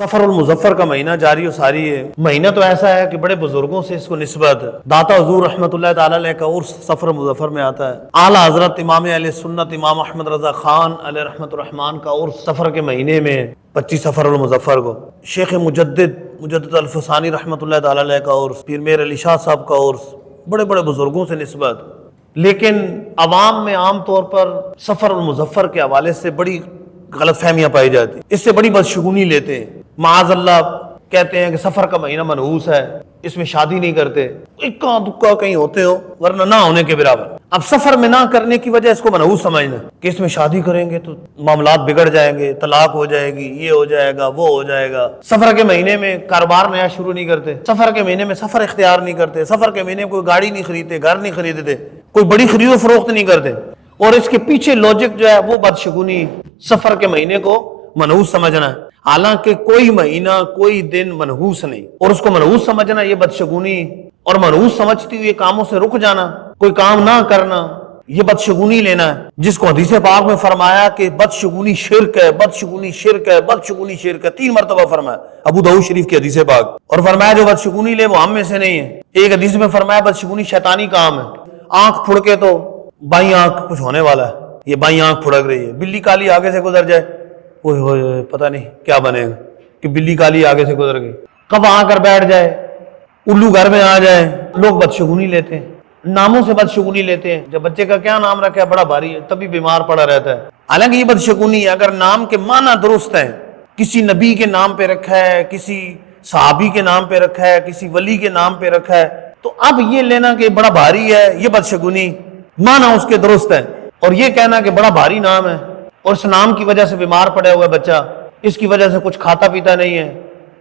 سفر المظفر کا مہینہ جاری و ساری ہے۔ مہینہ تو ایسا ہے کہ بڑے بزرگوں سے اس کو نسبت داتا حضور رحمۃ اللہ تعالی علیہ کا عرس سفر مظفر میں آتا ہے۔ اعلیٰ حضرت امام اہل سنت امام احمد رضا خان علیہ رحمۃ الرحمان کا عرس سفر کے مہینے میں 25 سفر المظفر کو۔ شیخ مجدد الفسانی رحمۃ اللہ تعالی علیہ کا عرس، پیر میر علی شاہ صاحب کا عرس، بڑے بڑے بزرگوں سے نسبت۔ لیکن عوام میں عام طور پر سفر المظفر کے حوالے سے بڑی غلط فہمیاں پائی جاتی ہیں، اس سے بڑی بدشگونی لیتے ہیں۔ معاذ اللہ کہتے ہیں کہ سفر کا مہینہ منحوس ہے، اس میں شادی نہیں کرتے، اکا دکا کہیں ہوتے ہو ورنہ نہ ہونے کے برابر۔ اب سفر میں نہ کرنے کی وجہ اس کو منحوس سمجھنا کہ اس میں شادی کریں گے تو معاملات بگڑ جائیں گے، طلاق ہو جائے گی، یہ ہو جائے گا، وہ ہو جائے گا۔ سفر کے مہینے میں کاروبار نیا شروع نہیں کرتے، سفر کے مہینے میں سفر اختیار نہیں کرتے، سفر کے مہینے میں کوئی گاڑی نہیں خریدتے، گھر نہیں خریدتے، کوئی بڑی خرید و فروخت نہیں کرتے۔ اور اس کے پیچھے لاجک جو ہے وہ بدشگونی، سفر کے مہینے کو منحوس سمجھنا ہے، حالانکہ کوئی مہینہ کوئی دن منحوس نہیں، اور اس کو منحوس سمجھنا یہ بدشگونی، اور منحوس سمجھتی ہوئی کاموں سے رک جانا، کوئی کام نہ کرنا، یہ بدشگونی لینا ہے، جس کو حدیث پاک میں فرمایا کہ بدشگونی شرک ہے، بدشگونی شرک ہے، بدشگونی شرک ہے، 3 مرتبہ فرمایا، ابو داؤد شریف کی حدیث پاک۔ اور فرمایا جو بدشگونی لے وہ ہم میں سے نہیں ہے۔ ایک حدیث میں فرمایا بدشگونی شیطانی کام ہے، آنکھ پھڑ کے تو بائیں آنکھ کچھ ہونے والا ہے، یہ بائیں آنکھ پھڑک رہی ہے، بلی کالی آگے سے گزر جائے، اوہ ہوئے پتہ نہیں کیا بنے گا کہ بلی کالی آگے سے گزر گئی، کب آ کر بیٹھ جائے، الو گھر میں آ جائے، لوگ بدشگونی لیتے ہیں، ناموں سے بدشگونی لیتے ہیں۔ جب بچے کا کیا نام رکھا ہے بڑا بھاری ہے، تبھی بیمار پڑا رہتا ہے، حالانکہ یہ بدشگونی ہے۔ اگر نام کے معنی درست ہیں، کسی نبی کے نام پہ رکھا ہے، کسی صحابی کے نام پہ رکھا ہے، کسی ولی کے نام پہ رکھا ہے، تو اب یہ لینا کہ بڑا بھاری ہے یہ بدشگونی، معنی اس کے درست ہے، اور یہ کہنا کہ بڑا بھاری نام ہے اور اس نام کی وجہ سے بیمار پڑا ہوا ہے بچہ، اس کی وجہ سے کچھ کھاتا پیتا نہیں ہے،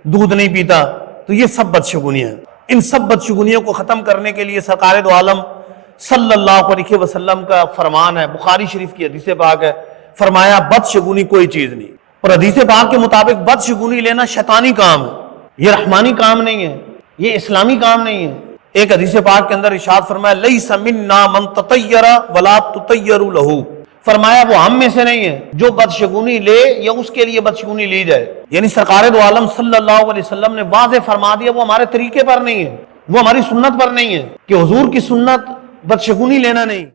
دودھ نہیں پیتا، تو یہ سب بدشگونیاں ہیں۔ ان سب بدشگونیوں کو ختم کرنے کے لیے سرکار دو عالم صلی اللہ علیہ وسلم کا فرمان ہے، بخاری شریف کی حدیث پاک ہے، فرمایا بدشگونی کوئی چیز نہیں، اور حدیث پاک کے مطابق بدشگونی لینا شیطانی کام ہے، یہ رحمانی کام نہیں ہے، یہ اسلامی کام نہیں ہے۔ ایک حدیث پاک کے اندر ارشاد فرمایا لیس منا من تطیر ولا تطیر لہ، فرمایا وہ ہم میں سے نہیں ہے جو بدشگونی لے یا اس کے لیے بدشگونی لی جائے، یعنی سرکار دو عالم صلی اللہ علیہ وسلم نے واضح فرما دیا وہ ہمارے طریقے پر نہیں ہے، وہ ہماری سنت پر نہیں ہے، کہ حضور کی سنت بدشگونی لینا نہیں۔